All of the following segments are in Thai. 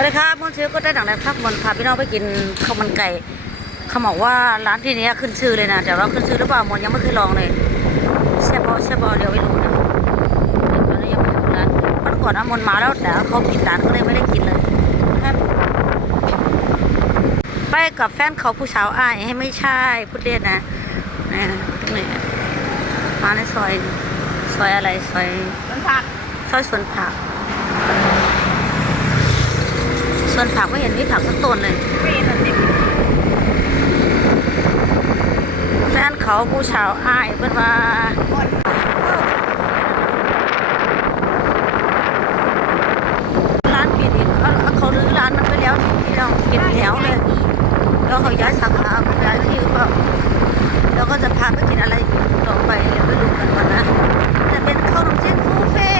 วัสดีครับมื่อเช้าก็ได้หนังในพักบนพาพี่น้องไปกินข้าวมันไก่เขาบอกว่าร้านที่นี้ขึ้นชื่อเลยนะแต่ว่าขึ้นชื่อหรือเปล่ามนยังไม่เคยลองเลยเชฟบอเชฟบอเดี๋ยวไปดูนะตอนนี้ยังไม่ถึงร้านวันก่อนนะมนมาแล้วแต่เขาปิดร้านก็เลยไม่ได้กินเลยครับไปกับแฟนเขาผู้สาวอ้ายให้ไม่ใช่พูดเล่นนะนี่นะตรงไหนอะมาในซอยนี่ซอยอะไรซอยมันผักซอยสวนผัก สวนผักไม่เห็นมีผักสักต้นเลยเป็นอันนี้แฟนเขาผู้ชาวอ้ายเพื่อนว่าร้านปิดอีกเขาเขารื้อร้านมันไปแล้วที่เราปิดแถวเลยแล้วเขาย้ายสาขาไปย้ายที่หรือเปล่าเราก็จะพาไปกินอะไรต่อไปเดี๋ยวไปดูกันก่อนนะเป็นข้าวหนมจีนฟูเฟ่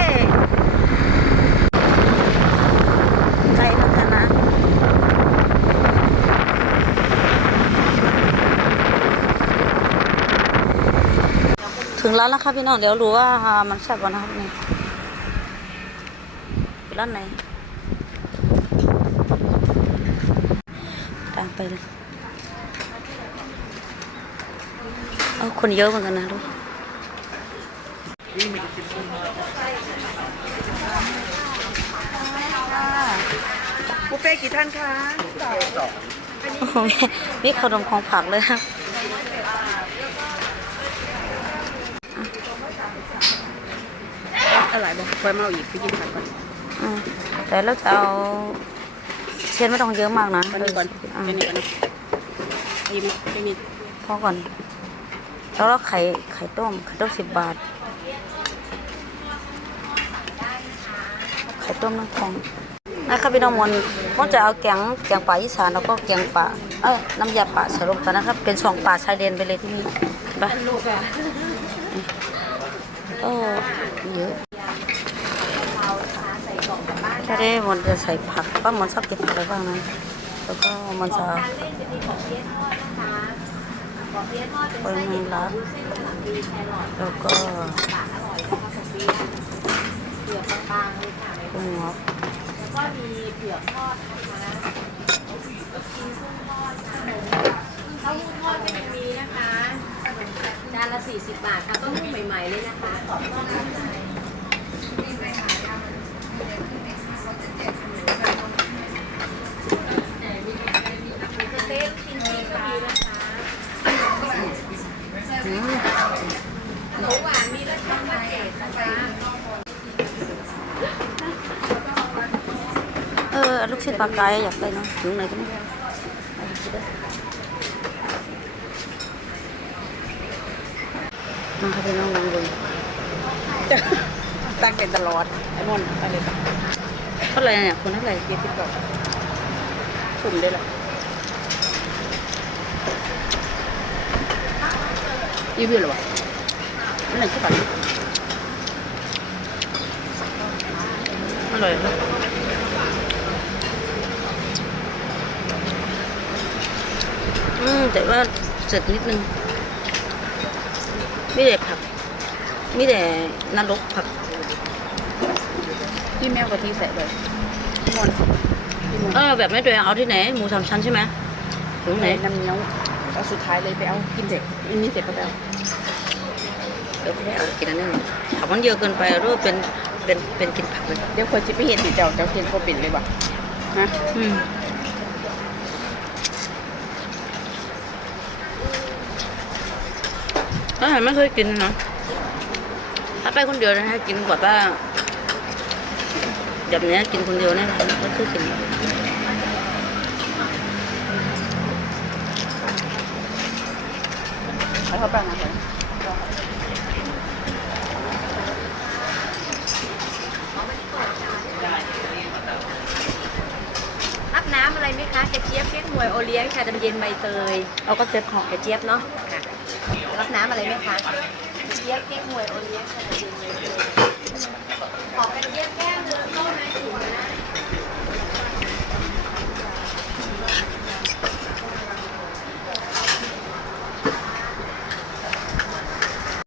ไกลเหมือนกันนะ ถึ งร้านแล้วครับพี่น้องเดี๋ยวรู้ว่ามันแซ่บกว่านะครับนี่ร้านไหนตามไปเลยเอาคนเยอะเหมือนกันนะดูบุฟเฟ่กี่ท่านคะโอ้โหนี่ขนมของผักเลยครับ อะไรบอกไว้มาเอาอีกไปกินผักก่อนอืมแต่เราจะเอาเชียนไม่ต้องเยอะมากนะอันนี้ก่อนอะอันนี้ก่อนนะยิ้มไม่มีพอก่อน แล้วเราไข่ไข่ต้มไข่ต้มสิบบาท ไข่ต้มน้ำทองนะครับพี่น้องมนมนจะเอาแกงแกงป่าอีสานแล้วก็แกงป่าเอ้ยน้ำยาป่าใส่ลงกันนะครับ เป็นสองป่าชายเลนไปเลยที่นี่ไป ลูกอะก็เยอะ นี้มันจะใส่ผักป้ามันชอบกินผักอะไรบ้างนะแล้วก็มันจะปล่อยแมงลักแล้วก็กุ้งงอกก็มีเผือกทอดนะคะกินกุ้งทอดขนมเต้าหู้ทอดก็ยังมีนะคะจานละ40 บาทค่ะเต้าหู้ใหม่ๆเลยนะคะขอบคุณนะคะสเต็กชิ้นนี้ก็มีนะคะ อืม ขนมหวานมีรสชาติมะเขือนะคะ เออ ลูกชิ้นปลากายอยากได้เนอะถึงไหนก็ไม่รู้เอาไปกินได้มาค่ะพี่น้องลองดูตั้งเป็นตลอดไอ้มอนอะไรต่างเท่าไหร่เนี่ยคนเท่าไหร่ยี่สิบดอกสุ่มได้ละยี่สิบหรอวะนั่นแหละที่ฝันอร่อยครั อืมแต่ว่าเสร็จนิดนึงไม่ได้ผักไม่ได้นรกผักพี่แมวกะทิใส่เลยพี่มอนพี่มอนเออแบบไม่ตัวเองเอาที่ไหนหมูสามชั้นใช่ไหมถึงไหนน้ำเงี้ยวเอาสุดท้ายเลยไปเอากินเสร็จอันนี้เสร็จก็ไปเอาเดี๋ยวไม่เอากินอันนี้ถามมันเยอะเกินไปหรือว่าเป็นเป็นเป็นกินผักเลยเดี๋ยวคนจะไปเห็นติเจ้าเจ้าเทียนโคปิดเลยบ่ฮะอืม อาหาไม่เคยกินนะถ้าไปคนเดียวนะให้กินกว่าป้าแบบนี้กินคนเดียวเนี่ยไม่เคยกินแล้วเขาแปนะรั เจี๊ยบเจี๊ยบเลี้ยงวยโอเลี้ยงชาดำเย็นใบเตยเอาก็เจี๊ยบของไอเจี๊ยบเนาะรับน้ำอะไรไหมคะเจี๊ยบเลี้ยงวยโอเลี้ยงชาดำเย็นใบเตยขอเป็นเจี๊ยบแ